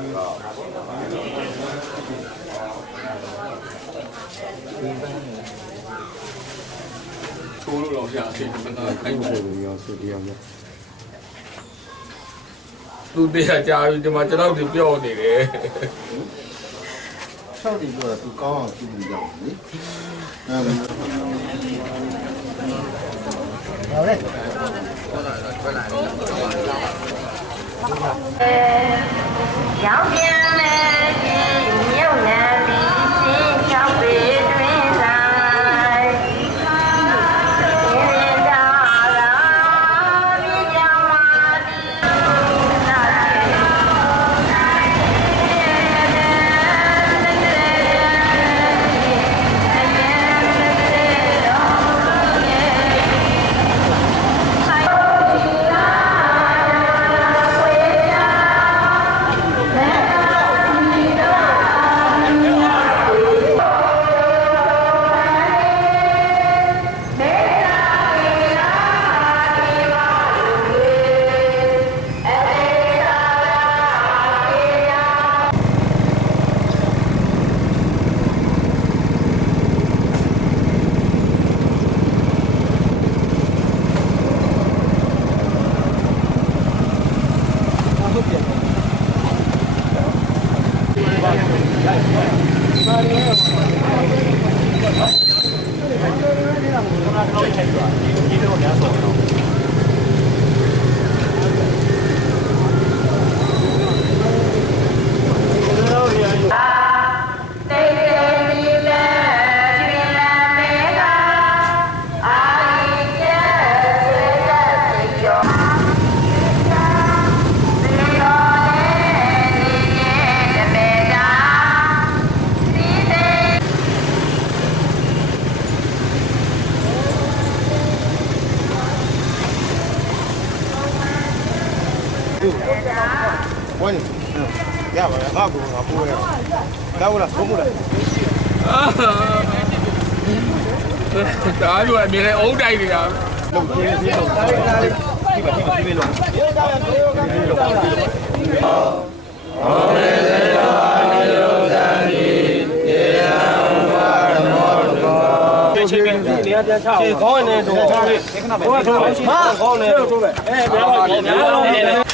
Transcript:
ချိုးလို့တော့ကြာတယ်မနာခိုင်းဘဘူးယ်လိုမျိုးဆိုဒီအောင်လဲသူတရားကြာပြီဒီမှာကျွန်တော်ဒီပြောနေတယ်ဆောက်တည်ပြောတာသူကောင်းအောင်ကြည့်လို့ရတယ်လေအဲရောက်ပြန်လဲ ခြင်း တိ ဝိုင်းရပါရဲ့ငါကူငါပိုးရတော့လားဘုံမလားဒါလိုအမြင်နဲ့အုံးတိုက်နေတာလုံကျင်းပြီးတော့ဒါဒါဒီပါဒီပါဒီလုံခြေပြန်နေရပြန်ချအောင်ခြေခေါင်းနဲ့တော့ချားလေးခဏပဲဟိုကထိုးပဲဟာခေါင်းနဲ့ထိုးပဲအဲဘယ်တော့မှမရဘူး